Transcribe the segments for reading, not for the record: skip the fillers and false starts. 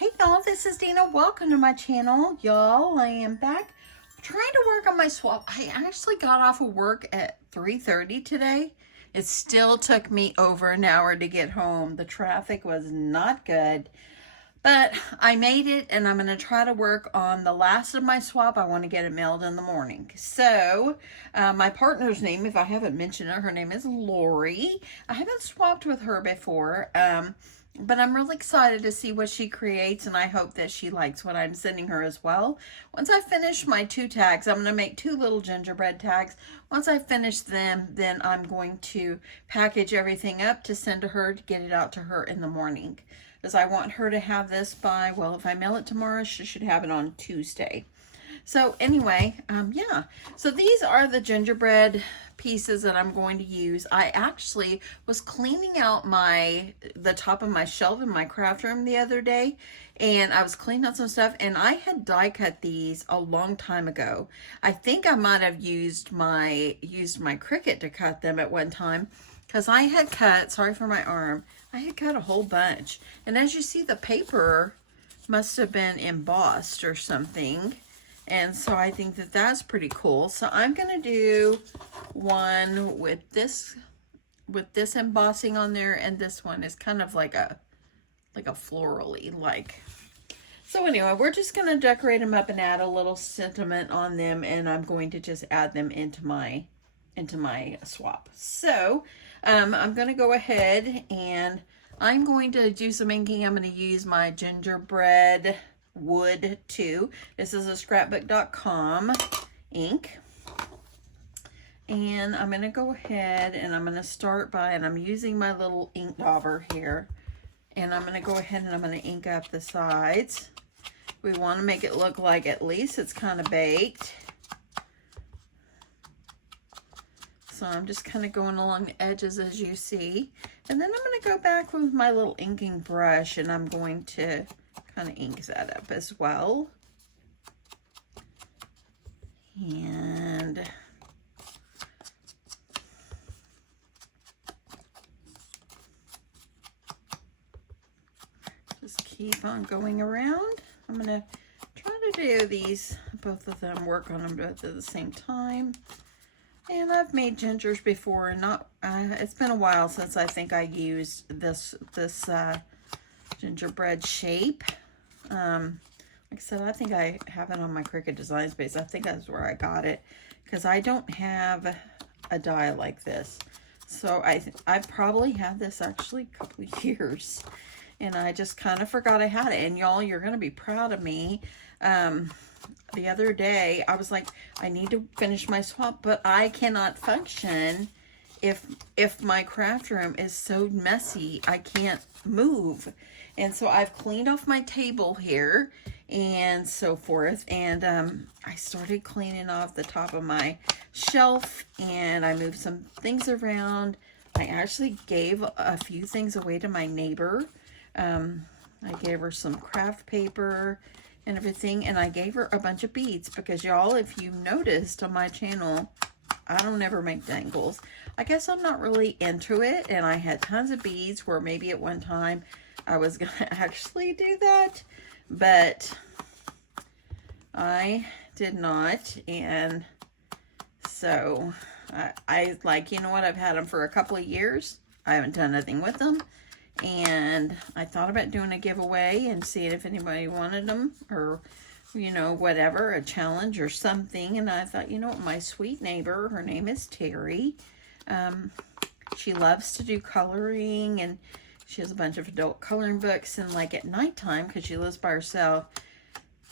Hey y'all, this is Dina. Welcome to my channel. Y'all, I am back trying to work on my swap. I actually got off of work at 3:30 today. It still took me over an hour to get home. The traffic was not good, but I made it and I'm going to try to work on the last of my swap. I want to get it mailed in the morning. So, my partner's name, if I haven't mentioned her name is Lori. I haven't swapped with her before. But I'm really excited to see what she creates, and I hope that she likes what I'm sending her as well. Once I finish my 2 tags, I'm going to make 2 little gingerbread tags. Once I finish them, then I'm going to package everything up to send to her to get it out to her in the morning. Because I want her to have this by, well, if I mail it tomorrow, she should have it on Tuesday. So anyway, yeah. So these are the gingerbread pieces that I'm going to use. I actually was cleaning out the top of my shelf in my craft room the other day, and I was cleaning out some stuff, and I had die cut these a long time ago. I think I might have used my Cricut to cut them at one time, because I had cut, sorry for my arm, I had cut a whole bunch. And as you see, the paper must have been embossed or something. And so I think that that's pretty cool. So I'm going to do one with this embossing on there, and this one is kind of like a florally like. So anyway, we're just going to decorate them up and add a little sentiment on them, and I'm going to just add them into my swap. So I'm going to go ahead and I'm going to do some inking. I'm going to use my gingerbread wood 2. This is a scrapbook.com ink. And I'm going to go ahead and I'm going to start by, and I'm using my little ink dauber here. And I'm going to go ahead and I'm going to ink up the sides. We want to make it look like at least it's kind of baked. So I'm just kind of going along the edges as you see. And then I'm going to go back with my little inking brush and I'm going to kind of ink that up as well. And just keep on going around. I'm going to try to do these, both of them, work on them both at the same time. And I've made gingers before, and it's been a while since I think I used this gingerbread shape. Like I said, I think I have it on my Cricut Designs base. I think that's where I got it, because I don't have a die like this. So I probably had this actually a couple of years, and I just kind of forgot I had it. And y'all, you're gonna be proud of me. The other day I was like, I need to finish my swap, but I cannot function if my craft room is so messy. I can't move. And so I've cleaned off my table here and so forth, and I started cleaning off the top of my shelf, and I moved some things around. I actually gave a few things away to my neighbor. I gave her some craft paper and everything, and I gave her a bunch of beads, because y'all, if you've noticed on my channel, I don't ever make dangles. I guess I'm not really into it, and I had tons of beads where maybe at one time I was gonna actually do that, but I did not. And so I like, you know what, I've had them for a couple of years. I haven't done nothing with them. And I thought about doing a giveaway and seeing if anybody wanted them, or, you know, whatever, a challenge or something. And I thought, you know what, my sweet neighbor, her name is Terry. She loves to do coloring, and she has a bunch of adult coloring books. And like at nighttime, because she lives by herself,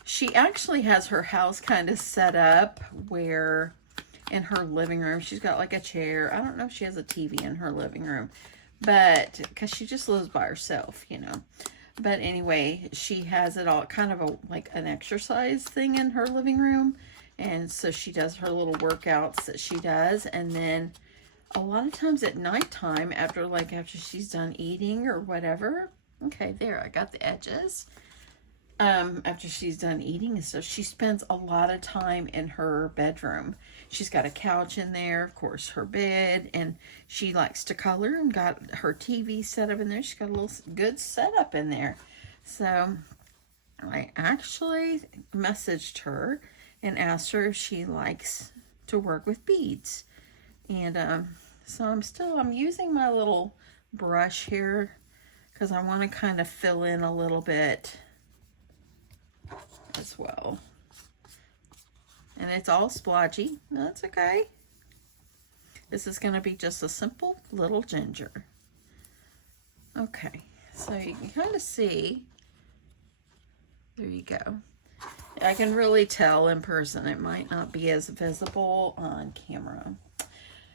she actually has her house kind of set up where in her living room, she's got like a chair. I don't know if she has a TV in her living room, but because she just lives by herself, you know. But anyway, she has it all kind of like an exercise thing in her living room. And so she does her little workouts that she does. And then a lot of times at nighttime, after she's done eating or whatever. Okay, there, I got the edges. After she's done eating and stuff, she spends a lot of time in her bedroom. She's got a couch in there, of course, her bed, and she likes to color and got her TV set up in there. She's got a little good setup in there. So I actually messaged her and asked her if she likes to work with beads. And so I'm using my little brush here because I want to kind of fill in a little bit as well. And it's all splotchy. That's okay. This is going to be just a simple little ginger. Okay, so you can kind of see. There you go. I can really tell in person. It might not be as visible on camera.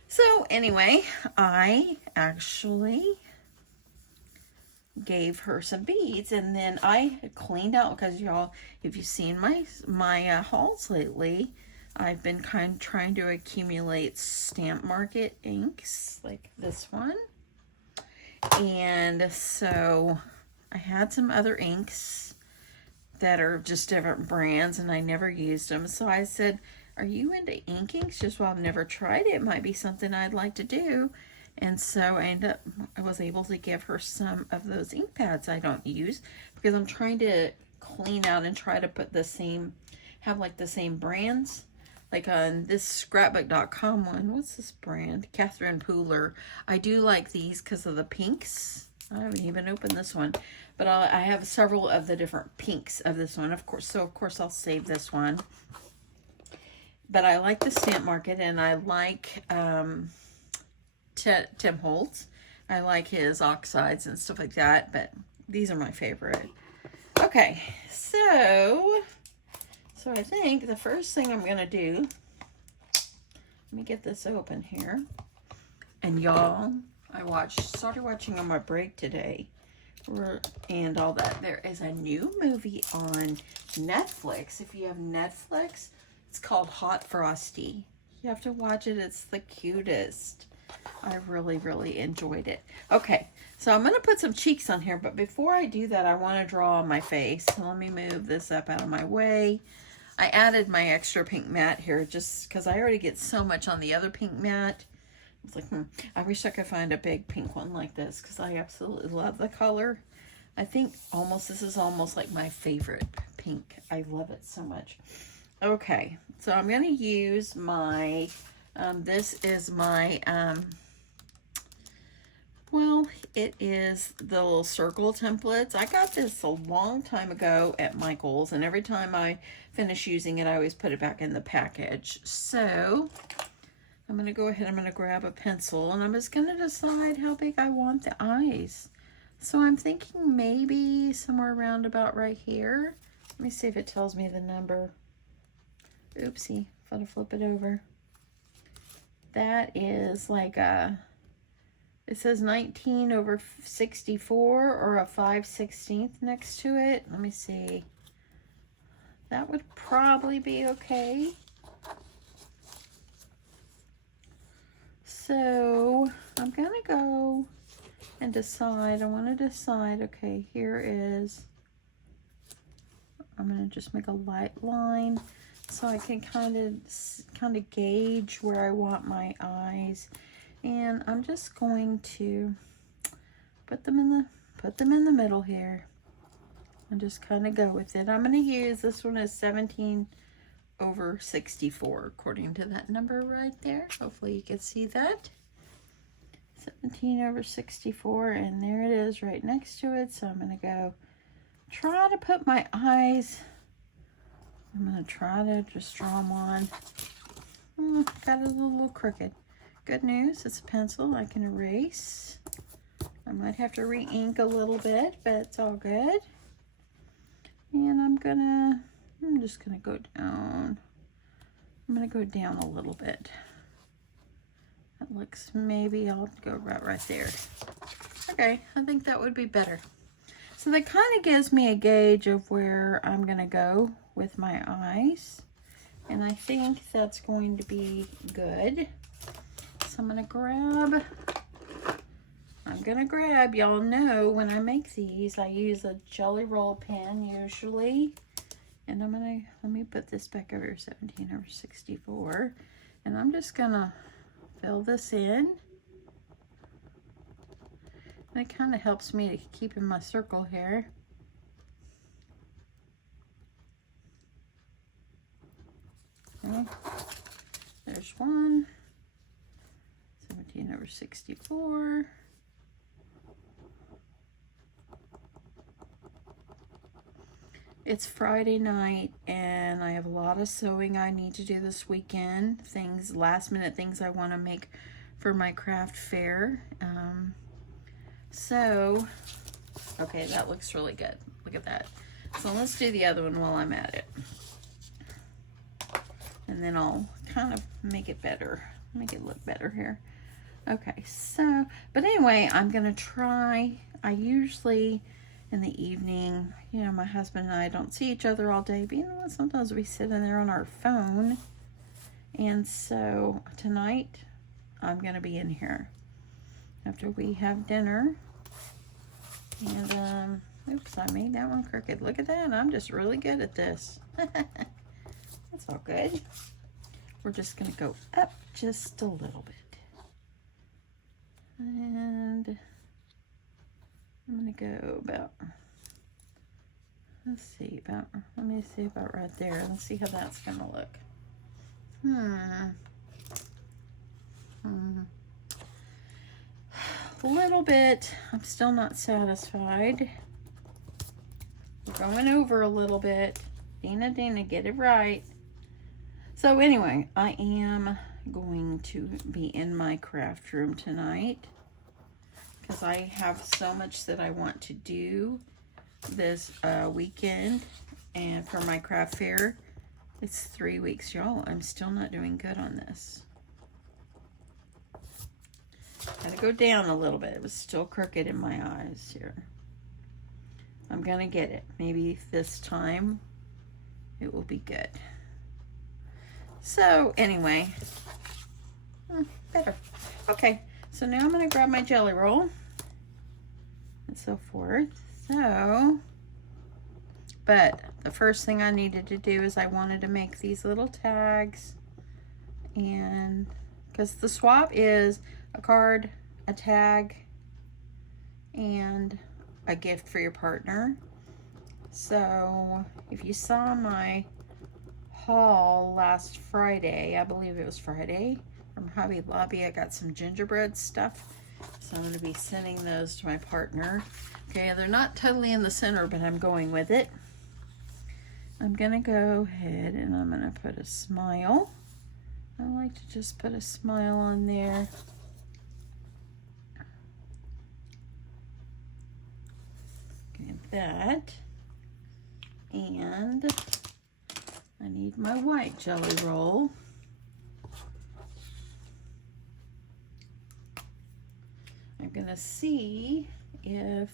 So anyway, I actually gave her some beads, and then I cleaned out, because y'all, if you've seen my hauls lately, I've been kind of trying to accumulate Stamp Market inks like this one. And so I had some other inks that are just different brands, and I never used them. So I said, are you into ink inks? Just, well, I've never tried it. It might be something I'd like to do. And so I was able to give her some of those ink pads I don't use, because I'm trying to clean out and try to put have like the same brands. Like on this scrapbook.com one, what's this brand? Catherine Pooler. I do like these because of the pinks. I haven't even opened this one, but I have several of the different pinks of this one, of course. So of course I'll save this one. But I like the Stamp Market, and I like Tim Holtz. I like his oxides and stuff like that, but these are my favorite. Okay, so I think the first thing I'm going to do, let me get this open here. And y'all, I started watching on my break today, and all that. There is a new movie on Netflix. If you have Netflix, it's called Hot Frosty. You have to watch it. It's the cutest. I really, really enjoyed it. Okay, so I'm going to put some cheeks on here, but before I do that, I want to draw on my face. So let me move this up out of my way. I added my extra pink matte here just because I already get so much on the other pink matte. It's like, I wish I could find a big pink one like this, because I absolutely love the color. I think this is almost like my favorite pink. I love it so much. Okay, so I'm going to use my, this is my, well, it is the little circle templates. I got this a long time ago at Michael's, and every time I finish using it, I always put it back in the package. So I'm going to go ahead, I'm going to grab a pencil, and I'm just going to decide how big I want the eyes. So I'm thinking maybe somewhere around about right here. Let me see if it tells me the number. Oopsie, gotta flip it over. That is like a, it says 19/64 or a 5/16 next to it. Let me see. That would probably be okay. So I'm gonna go and decide. I want to decide, okay, here is, I'm gonna just make a light line so I can kind of gauge where I want my eyes. And I'm just going to put them in the middle here and just kind of go with it. I'm going to use, this one is 17/64 according to that number right there. Hopefully you can see that. 17/64, and there it is right next to it. So I'm going to go try to put my eyes, I'm going to try to just draw them on. Got it a little crooked. Good news, it's a pencil. I can erase. I might have to re-ink a little bit, but it's all good. And I'm just gonna go down. I'm gonna go down a little bit. That looks, maybe I'll go right there. Okay, I think that would be better. So that kind of gives me a gauge of where I'm gonna go with my eyes. And I think that's going to be good. So I'm gonna grab, y'all know when I make these, I use a Jelly Roll pen usually. And let me put this back over 17/64. And I'm just gonna fill this in. And it kind of helps me to keep in my circle here. 64. It's Friday night and I have a lot of sewing I need to do this weekend. Things, last minute things I want to make for my craft fair. Okay, that looks really good. Look at that. So let's do the other one while I'm at it. And then I'll kind of make it better. Make it look better here. Okay, so, but anyway, I'm going to try. I usually, in the evening, you know, my husband and I don't see each other all day, but you know what, sometimes we sit in there on our phone. And so tonight, I'm going to be in here after we have dinner. And, oops, I made that one crooked. Look at that. I'm just really good at this. That's all good. We're just going to go up just a little bit. And I'm going to go about, let me see about right there. Let's see how that's going to look. A little bit. I'm still not satisfied. We're going over a little bit. Dina, get it right. So anyway, I am going to be in my craft room tonight because I have so much that I want to do this weekend and for my craft fair. It's 3 weeks, y'all. I'm still not doing good on this. Gotta go down a little bit. It was still crooked in my eyes here. I'm gonna get it. Maybe this time it will be good. So anyway, better. Okay, so now I'm gonna grab my jelly roll and so forth. So, but the first thing I needed to do is I wanted to make these little tags, and because the swap is a card, a tag, and a gift for your partner. So if you saw my haul last Friday, I believe it was Friday, from Hobby Lobby, I got some gingerbread stuff. So I'm going to be sending those to my partner. Okay, they're not totally in the center, but I'm going with it. I'm going to go ahead and I'm going to put a smile. I like to just put a smile on there. Okay, that. And I need my white jelly roll. I'm gonna see if,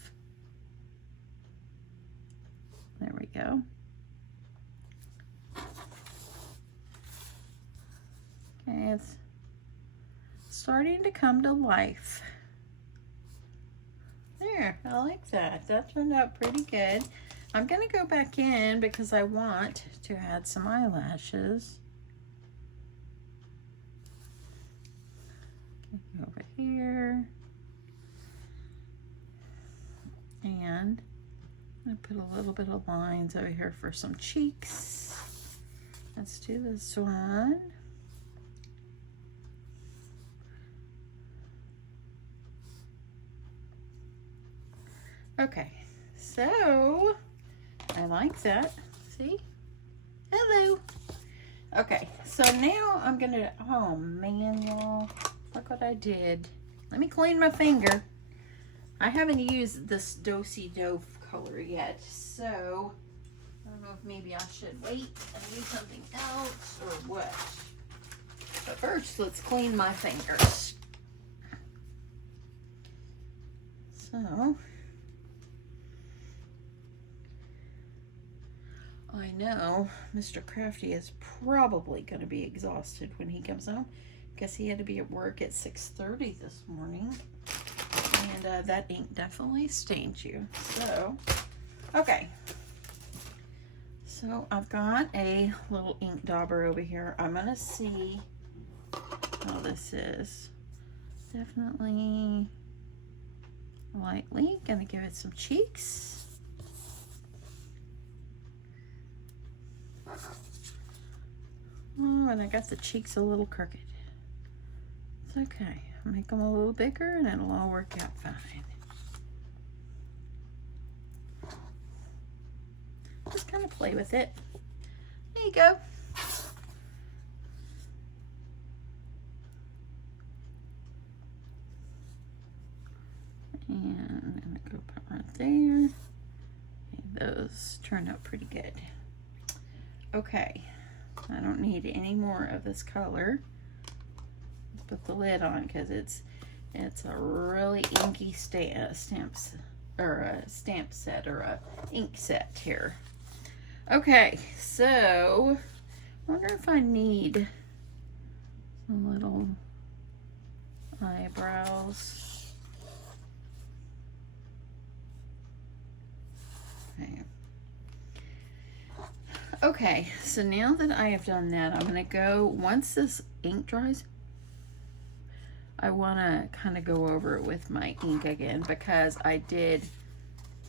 there we go. Okay, it's starting to come to life. There, I like that. That turned out pretty good. I'm gonna go back in because I want to add some eyelashes. Okay, over here. And I'm gonna put a little bit of lines over here for some cheeks. Let's do this one. Okay, so I like that. See? Hello. Okay, so now I'm gonna, oh man, y'all, look what I did. Let me clean my finger. I haven't used this Do-Si-Do color yet, so I don't know if maybe I should wait and use something else or what. But first, let's clean my fingers. So, I know Mr. Crafty is probably going to be exhausted when he comes home because he had to be at work at 6:30 this morning. And that ink definitely stains you. So, okay. So I've got a little ink dauber over here. I'm going to see how this is. Definitely lightly. Going to give it some cheeks. Oh, and I got the cheeks a little crooked. It's okay. make them a little bigger and it'll all work out fine. Just kind of play with it. There you go. And I'm gonna go put right there. Those turned out pretty good. Okay, I don't need any more of this color. Let's put the lid on because it's a really inky stamp set or a ink set here. Okay, so I wonder if I need some little eyebrows. Okay. Okay, so now that I have done that, I'm gonna go, once this ink dries, I wanna kind of go over it with my ink again because I did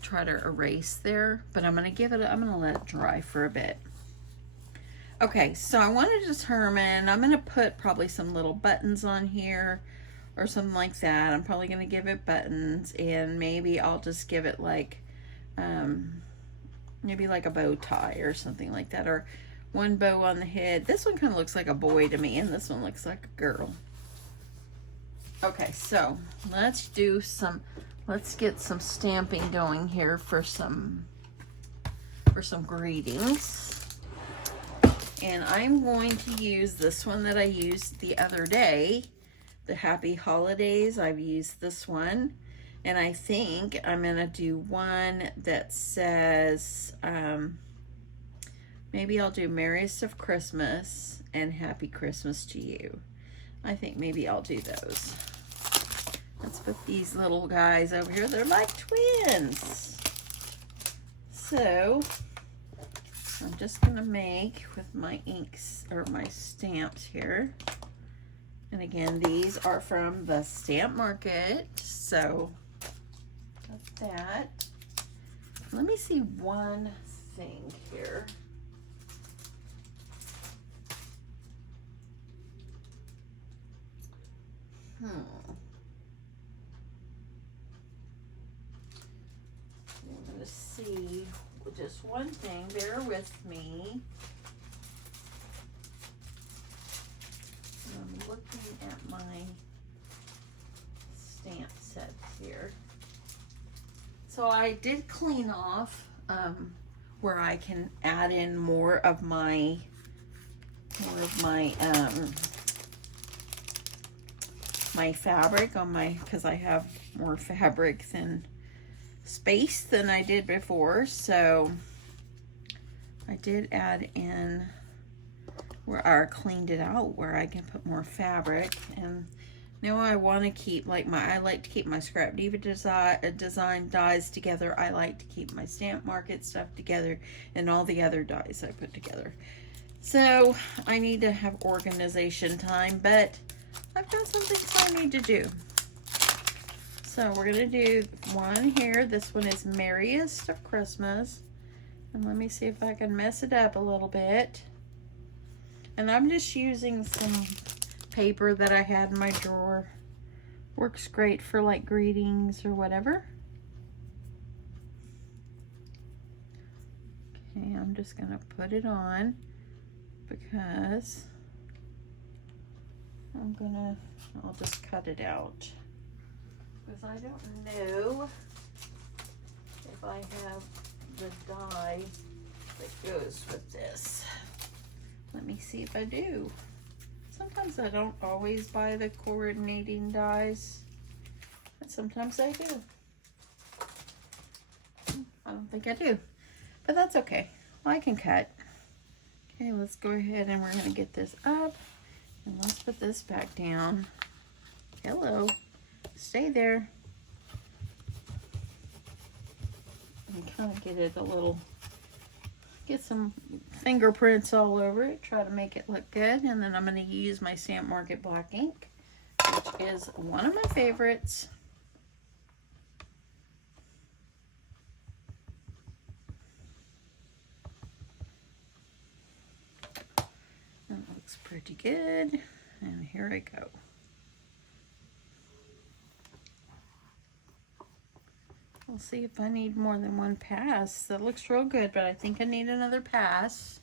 try to erase there, but I'm gonna let it dry for a bit. Okay, so I want to determine, I'm gonna put probably some little buttons on here or something like that. I'm probably gonna give it buttons, and maybe I'll just give it like maybe like a bow tie or something like that, or one bow on the head. This one kind of looks like a boy to me, and this one looks like a girl. Okay, so let's get some stamping going here for some greetings. And I'm going to use this one that I used the other day, the Happy Holidays. I've used this one. And I think I'm gonna do one that says, maybe I'll do Merriest of Christmas and Happy Christmas to You. I think maybe I'll do those. Let's put these little guys over here. They're like twins. So I'm just gonna make with my inks or my stamps here. And again, these are from the Stamp Market. So got that. Let me see one thing here. I'm gonna see just one thing. Bear with me. I'm looking at my stamp set here. So I did clean off where I can add in more of my my fabric on my, because I have more fabric than space than I did before. So I did add in where I cleaned it out where I can put more fabric. And now I want to keep I like to keep my Scrap Diva design dies together. I like to keep my Stamp Market stuff together and all the other dies I put together. So I need to have organization time, but I've got some things I need to do. So we're gonna do one here. This one is Merriest of Christmas. And let me see if I can mess it up a little bit. And I'm just using some paper that I had in my drawer. Works great for like greetings or whatever. Okay, I'm just gonna put it on because I'll just cut it out. Because I don't know if I have the die that goes with this. Let me see if I do. Sometimes I don't always buy the coordinating dies, but sometimes I do. I don't think I do, but that's okay. Well, I can cut. Okay, let's go ahead and we're gonna get this up, and let's put this back down. Hello, stay there. And kind of get it a little, get some fingerprints all over it, try to make it look good. And then I'm going to use my Stamp Market black ink, which is one of my favorites. That looks pretty good. And here I go. We'll see if I need more than one pass. That looks real good, but I think I need another pass.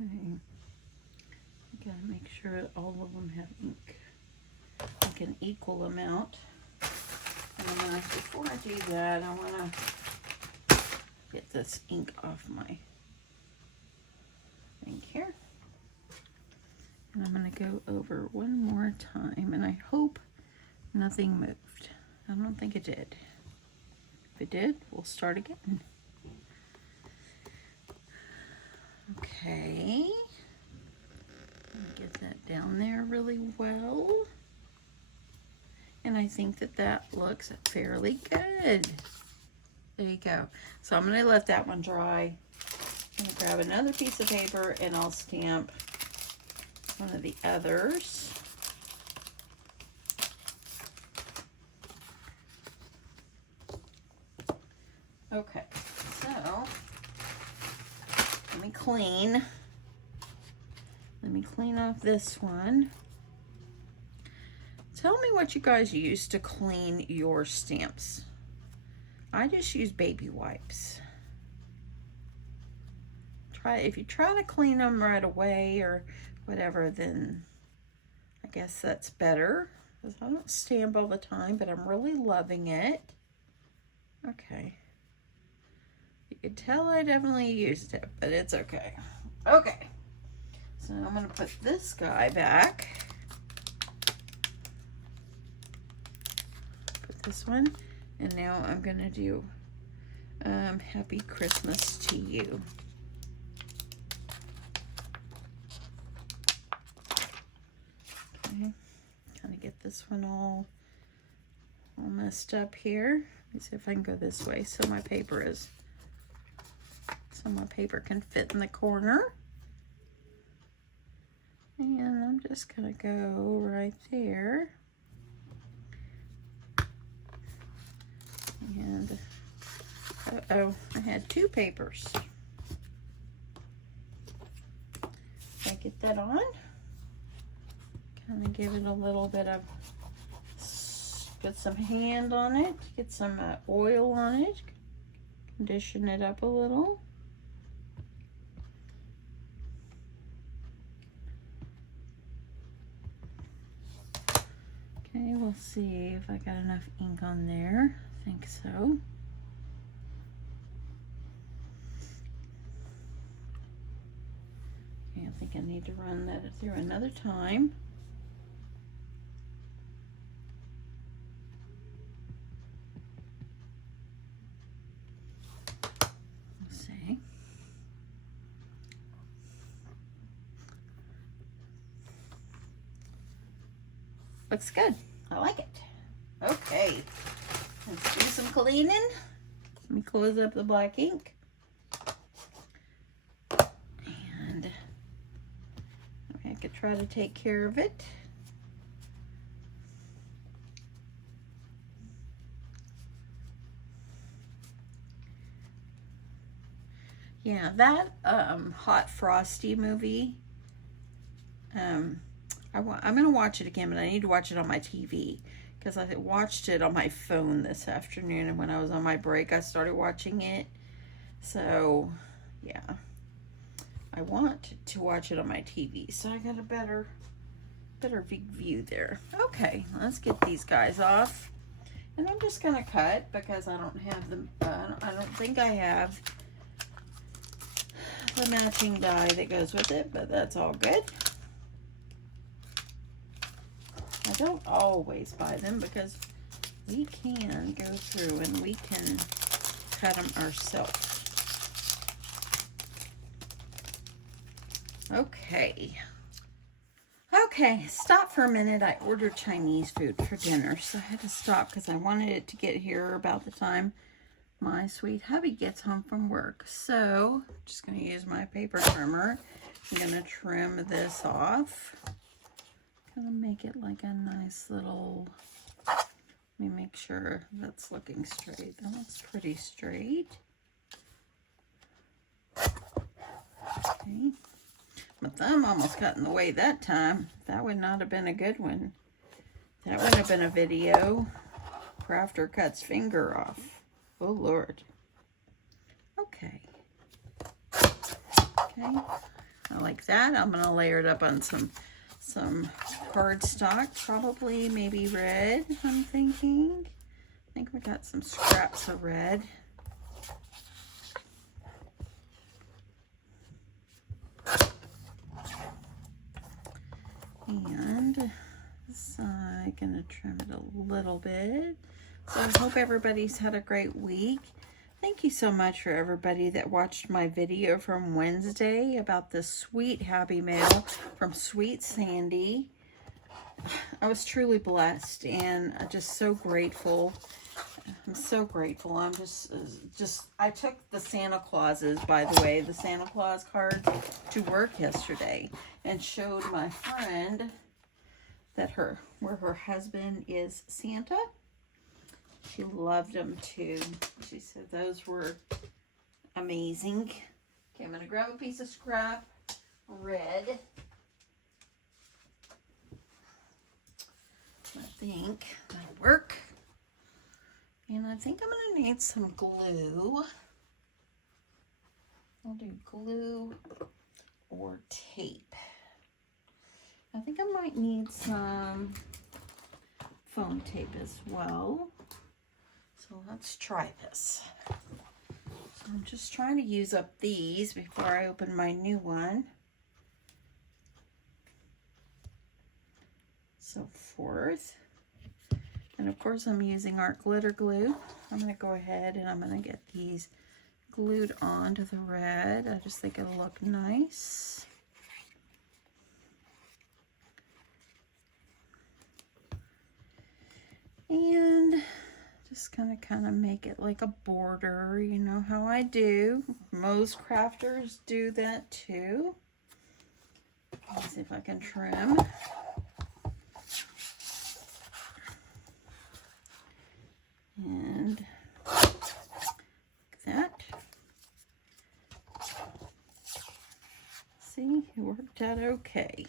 Okay. I gotta make sure that all of them have ink. Like an equal amount. And before I do that, I want to get this ink off my thing here. And I'm going to go over one more time, and I hope nothing moved. I don't think it did. If it did, we'll start again. Okay. Get that down there really well. And I think that that looks fairly good. There you go. So I'm going to let that one dry. I'm going to grab another piece of paper and I'll stamp one of the others. Okay, so let me clean off this one. Tell me what you guys use to clean your stamps. I just use baby wipes. If you try to clean them right away or whatever, then I guess that's better. Because I don't stamp all the time, but I'm really loving it. Okay. You can tell I definitely used it, but it's okay. Okay. So I'm going to put this guy back. This one, and now I'm gonna do Happy Christmas to You. Okay, kind of get this one all messed up here. Let me see if I can go this way so my paper can fit in the corner. And I'm just gonna go right there. And, uh-oh, I had two papers. I get that on. Kind of give it a little bit of, put some hand on it, get some oil on it, condition it up a little. Okay, we'll see if I got enough ink on there. I think so. Okay, I think I need to run that through another time. Let's see. Looks good. I like it. Okay. Let's do some cleaning. Let me close up the black ink. And I could try to take care of it. Yeah, that Hot Frosty movie, I'm going to watch it again, but I need to watch it on my TV. Because I watched it on my phone this afternoon, and when I was on my break, I started watching it. So, yeah. I want to watch it on my TV, so I got a better view there. Okay, let's get these guys off. And I'm just going to cut, because I don't have them, I don't think I have the matching die that goes with it, but that's all good. I don't always buy them because we can go through and we can cut them ourselves. Okay. Okay, stop for a minute. I ordered Chinese food for dinner, so I had to stop because I wanted it to get here about the time my sweet hubby gets home from work. So, I'm just going to use my paper trimmer. I'm going to trim this off. Gonna make it like a nice little Let me make sure that's looking straight. That looks pretty straight. Okay. My thumb almost got in the way that time. That would not have been a good one. That would have been a video. Crafter cuts finger off. Oh, Lord. Okay. Okay. I like that. I'm going to layer it up on some cardstock. Probably maybe red, I'm thinking. I think we got some scraps of red. And so I'm going to trim it a little bit. So I hope everybody's had a great week. Thank you so much for everybody that watched my video from Wednesday about the sweet Happy Mail from Sweet Sandy. I was truly blessed and just so grateful. I'm so grateful. I'm just I took the Santa Clauses, by the way, the Santa Claus card to work yesterday and showed my friend that where her husband is Santa. She loved them too. She said those were amazing. Okay, I'm going to grab a piece of scrap red. I think that'll work. And I think I'm going to need some glue. I'll do glue or tape. I think I might need some foam tape as well. So let's try this. So I'm just trying to use up these before I open my new one. So forth. And of course I'm using art glitter glue. I'm going to go ahead and I'm going to get these glued onto the red. I just think it'll look nice. And just gonna kind of make it like a border, you know how I do. Most crafters do that too. Let's see if I can trim. And like that. See, it worked out okay.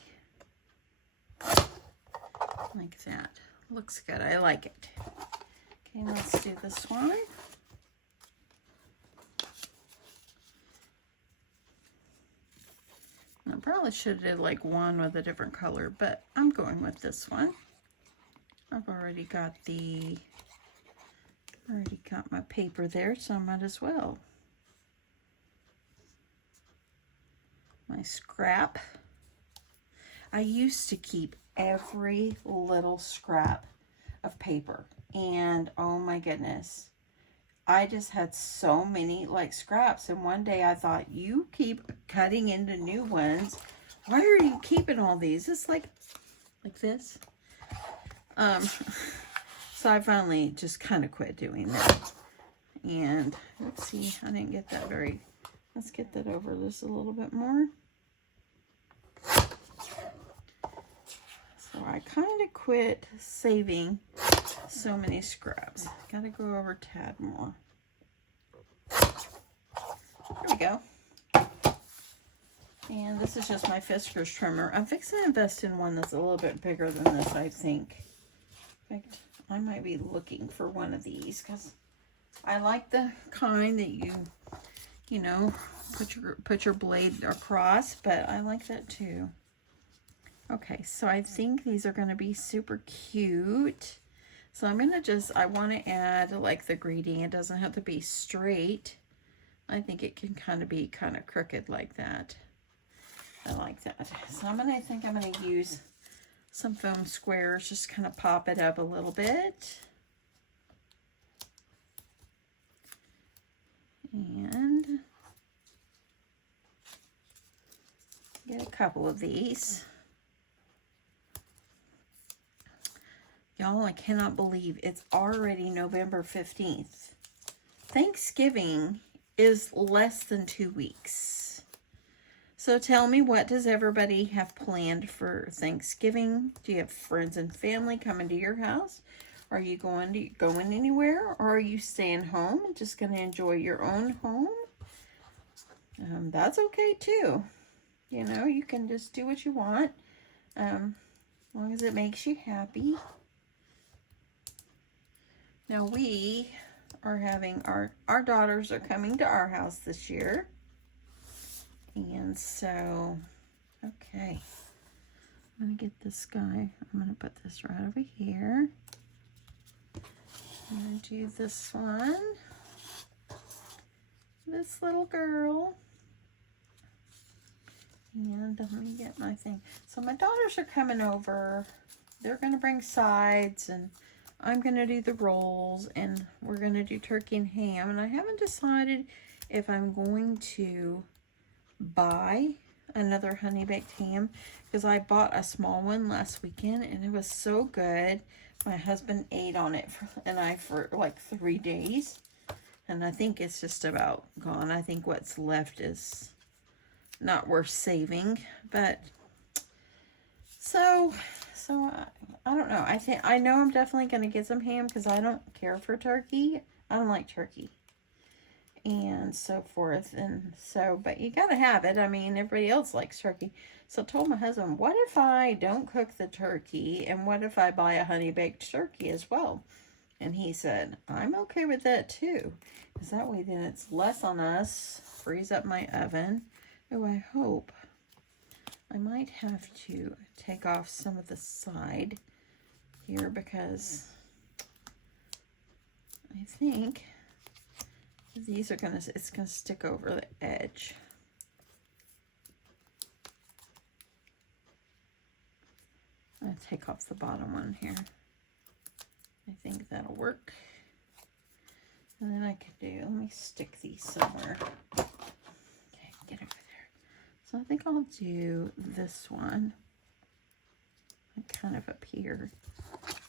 Like that. Looks good. I like it. Okay, let's do this one. I probably should have did like one with a different color, but I'm going with this one. I've already got my paper there, so I might as well. My scrap. I used to keep every little scrap of paper, and oh my goodness, I just had so many like scraps. And one day I thought, you keep cutting into new ones, why are you keeping all these? It's like this. So I finally just kind of quit doing that. And let's see, I didn't get that very, let's get that over just a little bit more. So I kind of quit saving so many scraps. Got to go over a tad more. There we go. And this is just my Fiskars trimmer. I'm fixing to invest in one that's a little bit bigger than this, I think. In fact, I might be looking for one of these because I like the kind that you know, put your blade across, but I like that too. Okay, so I think these are going to be super cute. So I'm going to I want to add like the greeting. It doesn't have to be straight. I think it can kind of be kind of crooked like that. I like that. So I think I'm going to use some foam squares, just kind of pop it up a little bit. And get a couple of these. Y'all, I cannot believe it's already November 15th. Thanksgiving is less than 2 weeks. So tell me, what does everybody have planned for Thanksgiving? Do you have friends and family coming to your house? Are you going anywhere, or are you staying home and just going to enjoy your own home? That's okay too. You know, you can just do what you want, as long as it makes you happy. Now we are having our daughters are coming to our house this year, and so okay, I'm gonna get this guy. I'm gonna put this right over here. I'm gonna do this one, this little girl. And let me get my thing. So my daughters are coming over. They're going to bring sides, and I'm going to do the rolls, and we're going to do turkey and ham. And I haven't decided if I'm going to buy another honey baked ham, because I bought a small one last weekend and it was so good. My husband ate on it for like 3 days, and I think it's just about gone. I think what's left is not worth saving, but so I don't know. I know I'm definitely going to get some ham because I don't care for turkey. I don't like turkey and so forth, and so, but you gotta have it. I mean, everybody else likes turkey. So I told my husband, what if I don't cook the turkey, and what if I buy a honey baked turkey as well? And he said, I'm okay with that too, because that way then it's less on us, frees up my oven. Oh, I hope. I might have to take off some of the side here, because I think these are it's gonna stick over the edge. I'll take off the bottom one here. I think that'll work. And then I could let me stick these somewhere. Okay, get over there. So I think I'll do this one, kind of up here,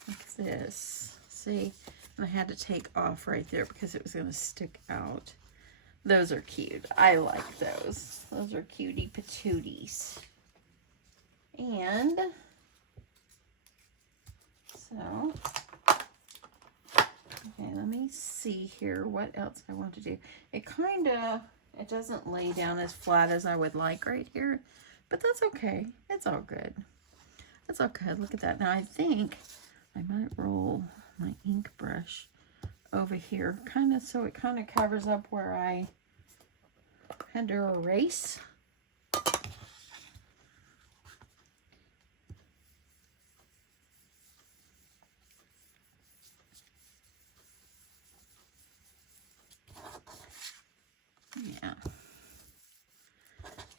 like this. See, and I had to take off right there because it was going to stick out. Those are cute. I like those. Those are cutie patooties. And so, okay, let me see here what else I want to do. It doesn't lay down as flat as I would like right here, but that's okay. It's all good. It's okay. Look at that. Now I think I might roll my ink brush over here, so it kind of covers up where I had to erase. Yeah.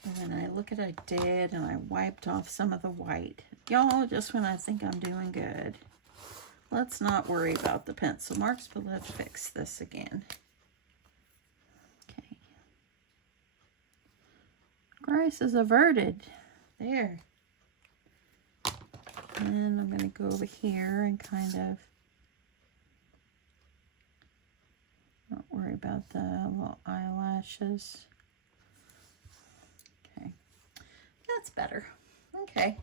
And then I look at I did, and I wiped off some of the white. Y'all, just when I think I'm doing good. Let's not worry about the pencil marks, but let's fix this again. Okay. Crisis averted. There. And I'm going to go over here and kind of not worry about the little eyelashes. Okay. That's better. Okay.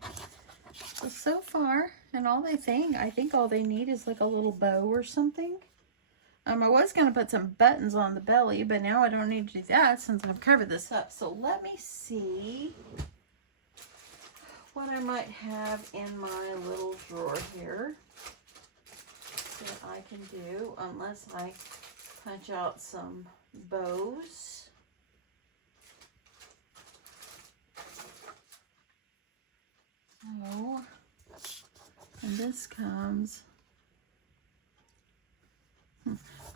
So far, and I think all they need is like a little bow or something. I was going to put some buttons on the belly, but now I don't need to do that since I've covered this up. So let me see what I might have in my little drawer here that I can do, unless I punch out some bows. Oh, and this comes,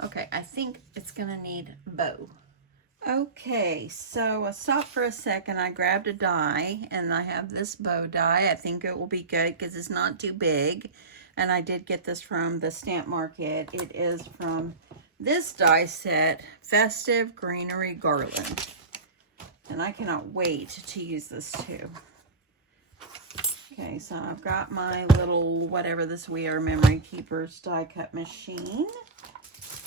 okay, I think it's gonna need bow. Okay, so I stopped for a second. I grabbed a die, and I have this bow die. I think it will be good because it's not too big, and I did get this from the stamp market. It is from this die set, Festive Greenery Garland, and I cannot wait to use this too. Okay, so I've got my little, whatever this We Are Memory Keepers die cut machine.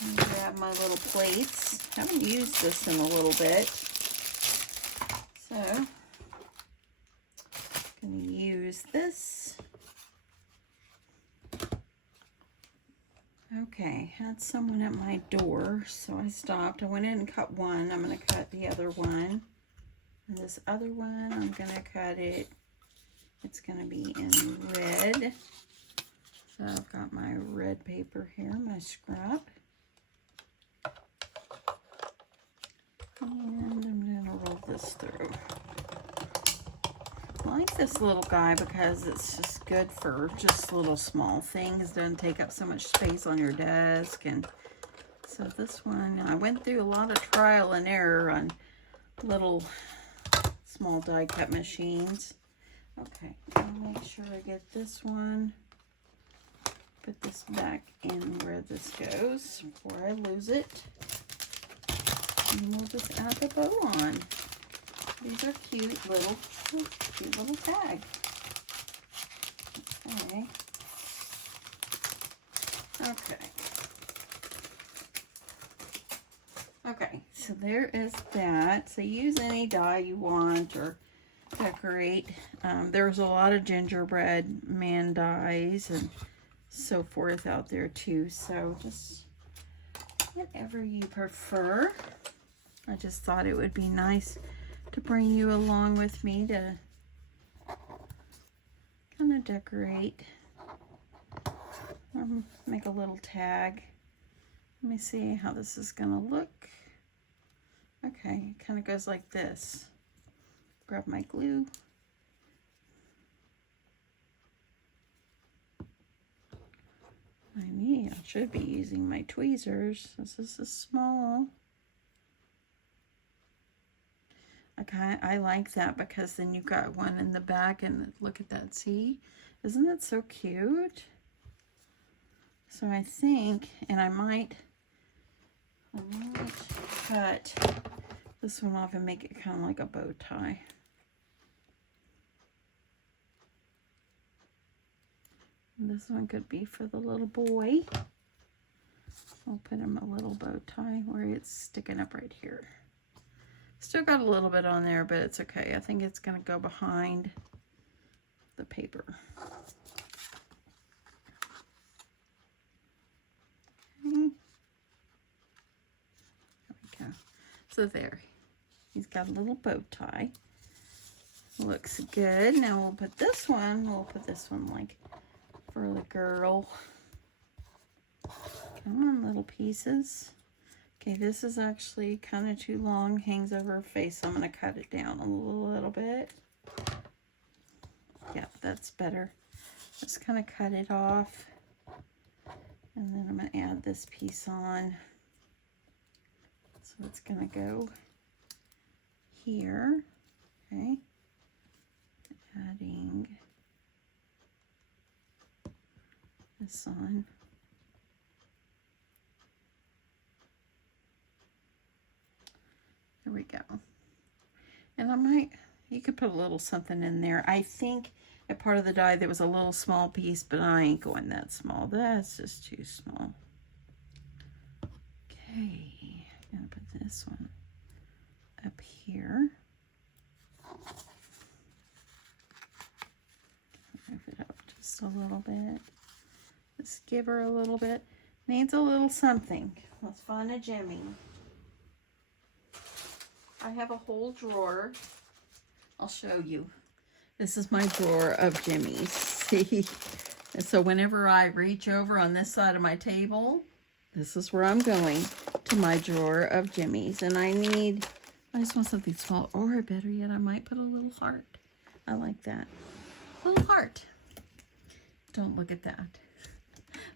And grab my little plates. Haven't used this in a little bit. So, I'm going to use this. had someone at my door, so I stopped. I went in and cut one. I'm going to cut the other one. And this other one, I'm going to cut it. It's going to be in red. So I've got my red paper here, my scrap. And I'm going to roll this through. I like this little guy because it's just good for just little small things. It doesn't take up so much space on your desk. And so this one, I went through a lot of trial and error on little small die cut machines. Okay, I'll make sure I get this one. Put this back in where this goes before I lose it. And we'll just add the bow on. These are cute little tag. Okay. Okay, so there is that. So use any die you want or decorate. There's a lot of gingerbread man dies and so forth out there too. So just whatever you prefer. I just thought it would be nice to bring you along with me to kind of decorate. Make a little tag. Let me see how this is gonna look. Okay, it kind of goes like this. Grab my glue. I should be using my tweezers. This is small. Okay, I like that because then you've got one in the back and look at that, see? Isn't that so cute? So I think, and I might cut this one off and make it kind of like a bow tie. And this one could be for the little boy. I'll put him a little bow tie where it's sticking up right here. Still got a little bit on there, but it's okay. I think it's going to go behind the paper. Okay. There we go. So there. He's got a little bow tie. Looks good. Now we'll put this one like for the girl. Come on, little pieces. Okay, this is actually kind of too long, hangs over her face, so I'm going to cut it down a little bit. Yeah, that's better. Just kind of cut it off. And then I'm going to add this piece on. So it's going to go here. Okay. Adding this on. There we go. And you could put a little something in there. I think at part of the die there was a little small piece, but I ain't going that small. That's just too small. Okay, I'm gonna put this one up here. Move it up just a little bit. Let's give her a little bit. Needs a little something. Let's find a Jimmy. I have a whole drawer. I'll show you. This is my drawer of Jimmy's. See? And so whenever I reach over on this side of my table, this is where I'm going, to my drawer of Jimmy's. And I just want something small. Or better yet, I might put a little heart. I like that. A little heart. Don't look at that.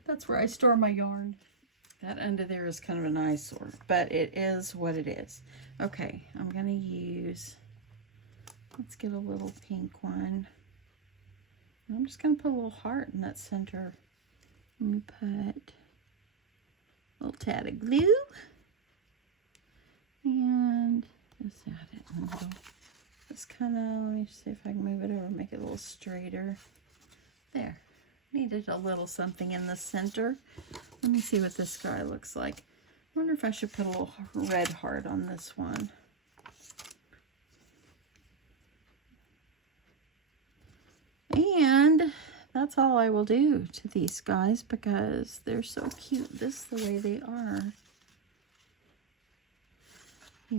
That's where I store my yarn. That under there is kind of an eyesore, but it is what it is. Okay, I'm going to use, let's get a little pink one. And I'm just going to put a little heart in that center. Let me put a little tad of glue. And just add it in the middle. Just kind of, let me see if I can move it over, make it a little straighter. There. Needed a little something in the center. Let me see what this guy looks like. I wonder if I should put a little red heart on this one. And that's all I will do to these guys because they're so cute. This is the way they are. You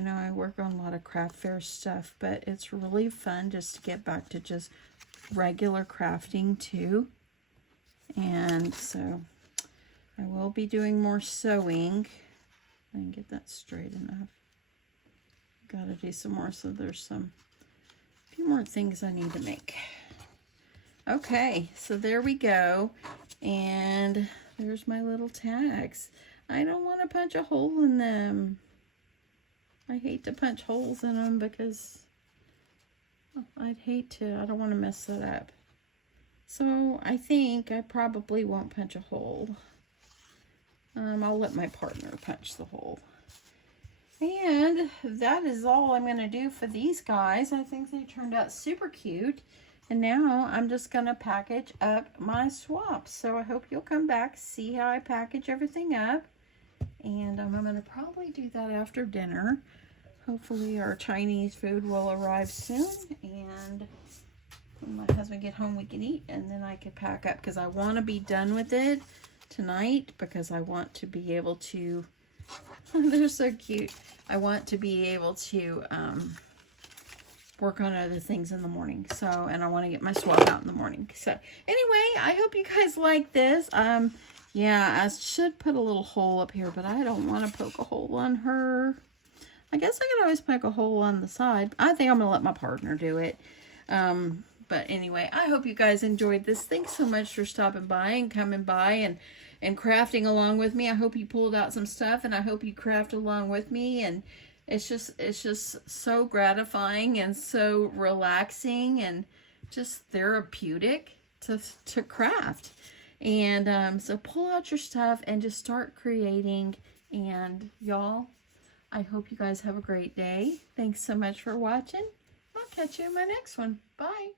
know, I work on a lot of craft fair stuff, but it's really fun just to get back to just regular crafting too. And so I will be doing more sewing. I can get that straight enough. Gotta do some more, so there's a few more things I need to make. Okay, so there we go. And there's my little tags. I don't want to punch a hole in them. I hate to punch holes in them because I'd hate to. I don't want to mess that up. So I think I probably won't punch a hole. I'll let my partner punch the hole. And that is all I'm going to do for these guys. I think they turned out super cute. And now I'm just going to package up my swaps. So I hope you'll come back, see how I package everything up. And I'm going to probably do that after dinner. Hopefully our Chinese food will arrive soon. And when my husband get home, we can eat. And then I can pack up because I want to be done with it tonight. Because I want to be able to... They're so cute. I want to be able to work on other things in the morning. So, and I want to get my swap out in the morning. So, anyway, I hope you guys like this. Yeah, I should put a little hole up here, but I don't want to poke a hole on her. I guess I could always poke a hole on the side. I think I'm going to let my partner do it. But anyway, I hope you guys enjoyed this. Thanks so much for stopping by and coming by and crafting along with me. I hope you pulled out some stuff, and I hope you craft along with me. And it's just so gratifying and so relaxing and just therapeutic to craft. And so pull out your stuff and just start creating. And y'all, I hope you guys have a great day. Thanks so much for watching. I'll catch you in my next one. Bye.